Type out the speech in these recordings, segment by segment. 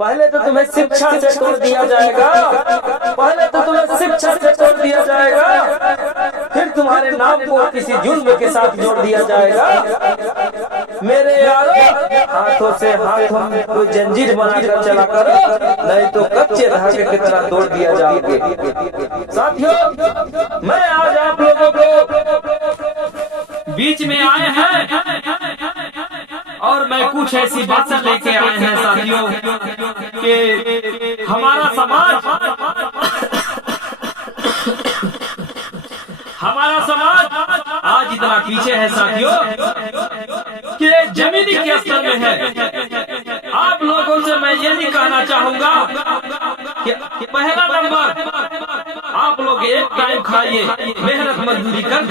पहले तो तुम्हें शिक्षा से तोड़ दिया जाएगा, पहले तो तुम्हें शिक्षा से तोड़ दिया जाएगा, फिर तुम्हारे नाम को किसी जुल्म के साथ जोड़ दिया जाएगा। मेरे यारो, हाथों से हाथों में कोई जंजीर बनाकर चला करो, नहीं तो कच्चे धागे की तरह तोड़ दिया जाओगे। साथियों, मैं आज आप लोगों को बीच में आए हैं और मैं कुछ ऐसी बातें लेके आए हैं साथियों कि हमारा समाज आज इतना पीछे है साथियों कि जमीनी के स्तर में है। आप लोगों से मैं ये भी कहना चाहूंगा कि पहला नंबर, आप लोग एक टाइम खाइए, मेहनत मजदूरी कर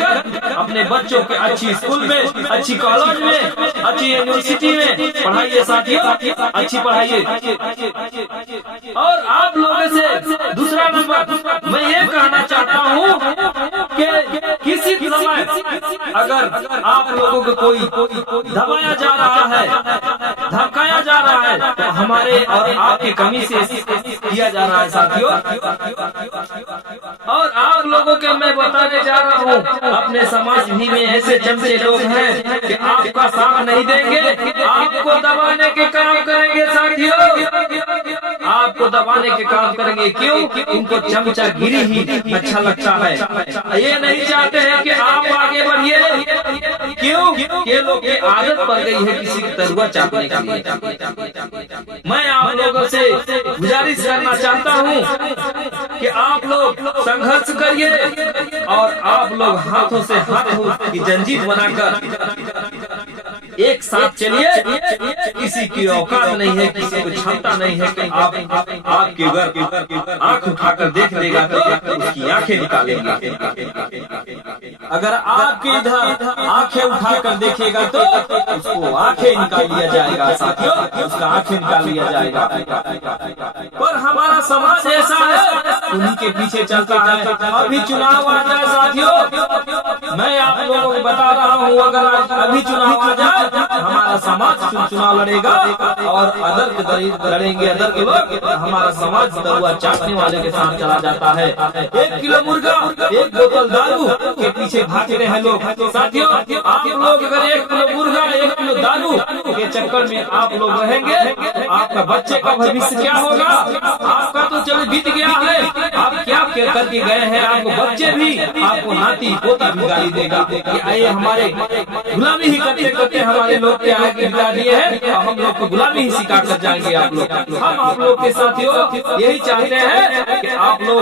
अपने बच्चों के अच्छी स्कूल में, अच्छी कॉलेज में, अच्छी यूनिवर्सिटी में पढ़ाइए साथियों, अच्छी पढ़ाइए। और आप लोगों से दूसरा नंबर मैं ये कहना चाहता हूँ कि किसी समय अगर आप लोगों को कोई दबाया जा रहा है, धमकाया जा रहा है, तो हमारे और आपकी कमी से किया जा रहा है साथियों। और आप लोगों के मैं बताने जा रहा हूँ, अपने समाज भी में ऐसे चमचे लोग हैं कि आपका साथ नहीं देंगे, आपको दबाने के काम करेंगे साथियों, आपको दबाने के काम करेंगे। क्यों? उनको चमचा गिरी ही अच्छा लगता है, ये नहीं चाहते हैं कि आप आगे बढ़िए। क्यों? ये लोग की आदत पड़ गई है किसी की तरुआ चाटने के लिए। मैं आप लोगों से गुजारिश करना चाहता हूँ कि आप लोग संघर्ष करिए और आप लोग हाथों से हाथों की जंजीर बनाकर एक साथ चलिए। किसी की औकात नहीं है, किसी को क्षमता नहीं है कि आपके घर आंख उठाकर देख लेगा तो उसकी आंखें निकालेगा। अगर आपके इधर आंखें उठाकर देखेगा तो उसको आंखें निकाल लिया जाएगा साथियों, उसका आंखें निकाल लिया जाएगा। पर हमारा समाज ऐसा है, उन्हीं के पीछे चलता है। अभी चुनाव आ जाए साथियों, मैं आप लोगों को बता रहा हूँ, अगर अभी चुनाव आ जाए, हमारा समाज चुनाव लड़ेगा और अदर लड़ेंगे अदर के लोग, हमारा समाज दरुआ चाटने वाले के साथ चला जाता है। 1 किलो मुर्गा, 1 बोतल दारू के पीछे भाग रहे हैं लोग। साथियों, आप लोग अगर 1 किलो मुर्गा, 1 किलो दारू के चक्कर में आप लोग रहेंगे, आपका बच्चे का भविष्य क्या होगा? आपका तो चलो बीत गया है, आप क्या करके गए हैं, आपको बच्चे भी, आपको नाती पोता भी गाली देगा कि आइए हमारे गुलामी ही करते करते हमारे लोग के आगे गिरा दिए हैं, हम लोग को गुलामी ही सिखा कर जाएंगे आप लोग। हम आप लोग के साथियों यही चाहते हैं कि आप लोग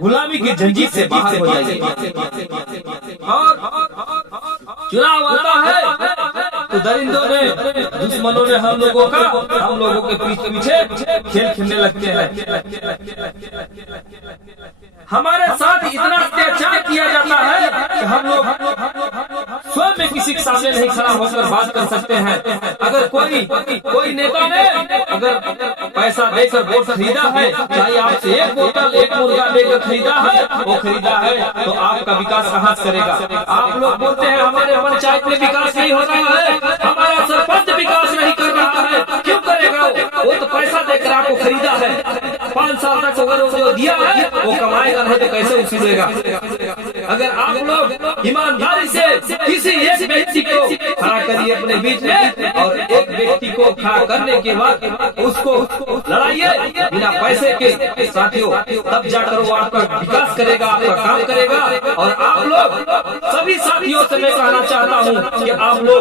गुलामी की जंजीर से बाहर हो जाइए। और चुनाव आता है तो दरिंदों ने, दुश्मनों ने हम लोगों के पीछे खेल खेलने लगते हैं। हमारे साथ इतना अत्याचार किया जाता है कि हम लोग स्वयं में किसी के सामने नहीं खड़ा होकर बात कर सकते हैं। अगर कोई नेता ने अगर पैसा देकर वोट खरीदा है, चाहे आपसे 1 बोतल 1 मुर्गा लेकर खरीदा है, वो खरीदा है, तो आपका विकास कहाँ से करेगा? आप लोग बोलते हैं हमारे पंचायत में विकास नहीं हो रहा है, हमारा सरपंच विकास नहीं कर रहा है। क्यों करेगा? वो तो पैसा देकर आपको खरीदा है, 5 साल तक अगर जो दिया है वो कमाएगा नहीं तो कैसे उसी देगा? अगर आप लोग ईमानदारी से किसी एक व्यक्ति को खड़ा करिए अपने बीच में, और एक व्यक्ति को खड़ा करने के बाद उसको लड़ाइए बिना पैसे के साथियों, तब जाकर वो आपका विकास करेगा, आपका काम करेगा। और आप लोग सभी साथियों से मैं कहना चाहता हूँ कि आप लोग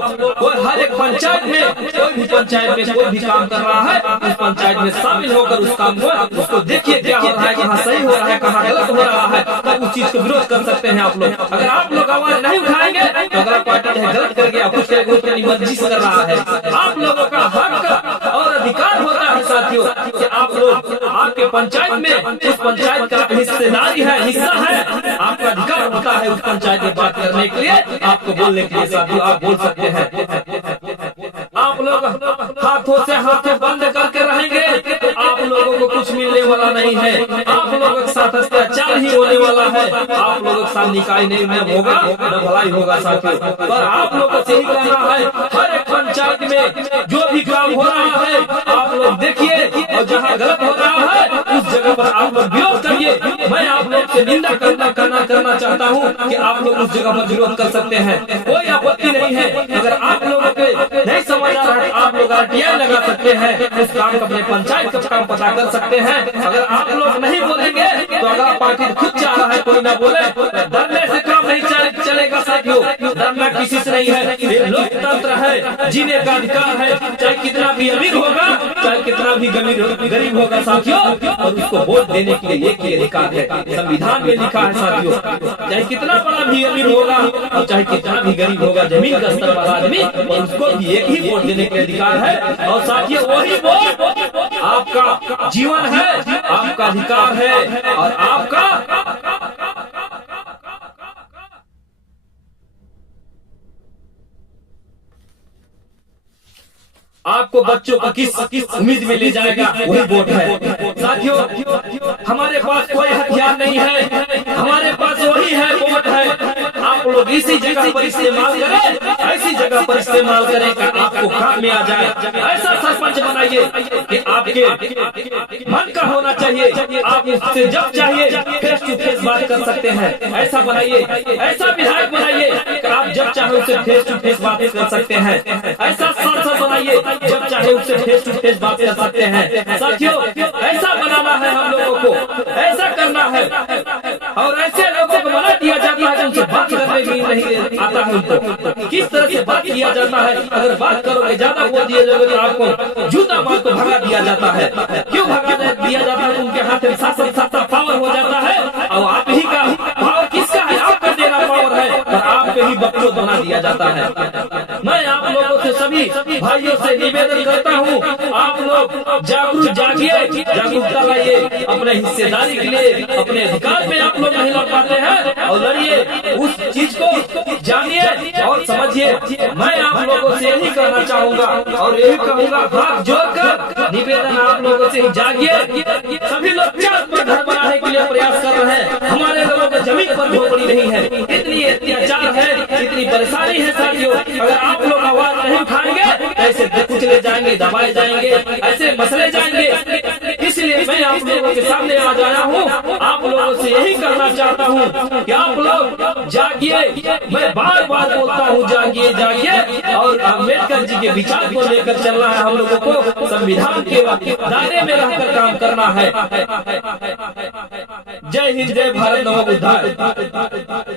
हर एक पंचायत में, कोई भी पंचायत में कोई भी काम कर रहा है, उस पंचायत में शामिल होकर उस काम को उसको देखिए क्या हो रहा है, कहाँ सही हो रहा है, कहाँ गलत हो रहा है, तब उस चीज को विरोध कर सकते हैं आप लोग। अगर आप लोग आवाज नहीं उठाएंगे तो अगला पार्टी चाहे गलत कर गया, कुछ अपनी मर्जी से कर रहा है। आप लोगों का हक और अधिकार होता है साथियों कि आप लोग आपके पंचायत में, उस पंचायत का हिस्सेदारी है, हिस्सा है, आपका अधिकार होता है उस पंचायत में बात करने के लिए, आपको बोलने के लिए साथियों आप बोल सकते हैं। आप लोग हाथों से हाथ बंद करके रहेंगे तो आप लोगों को कुछ मिलने वाला नहीं है, आप लोगों के साथ अत्याचार ही होने वाला है, आप लोगों के साथ निकाय नहीं होगा, न भलाई होगा साथियों। पर आप लोगों को यही कहना है, हर एक पंचायत में जो भी काम हो रहा है आप लोग देखिए, और जहाँ गलत हो रहा है उस जगह पर आप लोग विरोध करिए। मैं आप लोग से निंदा करना चाहता हूँ कि आप लोग उस जगह पर विरोध कर सकते हैं, कोई आपत्ति नहीं है। अगर आप लोगों के नहीं समझ आ रहा है आप लोग RTI लगा सकते हैं, उस काम का अपने पंचायत का काम पता कर सकते हैं। अगर आप लोग नहीं बोलेंगे तो अगर पार्टी खुद चाह रहा है कोई ना बोले, डरने से काम नहीं चलेगा साथियों। डरना किसी से नहीं है, ये लोकतंत्र है, जीने का अधिकार है। चाहे कितना भी अमीर होगा, चाहे कितना भी गरीब होगा साथियों, और उसको वोट देने के लिए एक ही अधिकार है, संविधान में लिखा है साथियों। चाहे कितना बड़ा भी अमीर होगा और चाहे कितना भी गरीब होगा, जमीन का स्तर वाला आदमी, और उसको भी एक ही वोट देने के अधिकार है। और साथियों वही वोट आपका जीवन है, आपका अधिकार है और आपका आपको बच्चों को किस उम्मीद में ले जाएगा वही वोट है साथियों। हमारे पास कोई हथियार नहीं है, हमारे पास वही है, वोट है। आप लोग इसी जगह पर इस्तेमाल करें, ऐसी जगह पर इस्तेमाल करें कि आपको काम में आ जाए। ऐसा सरपंच बनाइए कि आपके मन का होना चाहिए, आप उससे जब चाहिए फेस टू फेस बात कर सकते हैं, ऐसा बनाइए। ऐसा विधायक बनाइए कि आप जब चाहे उससे फेस टू फेस बात कर सकते हैं। ऐसा सांसद बनाइए जब चाहे उससे फेस टू फेस बात कर सकते हैं साथियों। ऐसा बनाना है हम लोगों को, ऐसा करना है। और ऐसे लोगों को बना दिया जाता है उनसे बात करने भी नहीं आता है उनको, किस तरह से बात किया जाता है। अगर बात करोगे ज्यादा बोल दिया जाएगा तो आपको जूता मार को भगा दिया जाता है। क्यों भगा दिया जाता है? उनके हाथ में शासन पावर हो जाता है, और आप ही का पावर किसका है? आपका देना पावर है, और आपके ही बच्चों बना दिया जाता है। मैं आप लोगों से सभी भाइयों से निवेदन करता हूँ, आप लोग जागिए, जागरूकता लाइए अपने हिस्सेदारी के लिए, अपने अधिकार में आप लोग नहीं लड़ पाते हैं और लड़िए, उस चीज को जानिए और समझिए। मैं आप लोगों से यही करना चाहूंगा और यही कहूंगा, हाथ जोड़कर निवेदन आप लोगों से जागिए। सभी लोग चार पर घर बनाने के लिए प्रयास कर रहे हैं, हमारे लोगों को जमीन पर झोपड़ी नहीं है, इतनी अत्याचार है, इतनी परेशानी है साथियों। अगर आप लोग आवाज नहीं उठाएंगे ऐसे कुचले जाएंगे, दबाए जाएंगे, ऐसे मसले जाएंगे। इसलिए मैं आप लोगों के सामने आ आया हूँ, आप लोगों से यही कहना चाहता हूँ कि आप लोग जागिए। मैं बार बार बोलता हूँ जागिए जागिए, और अम्बेडकर जी के विचार को लेकर चलना है हम लोगों को, संविधान के दायरे में रहकर काम करना है। जय हिंद, जय भारत, नमो बुद्धाय।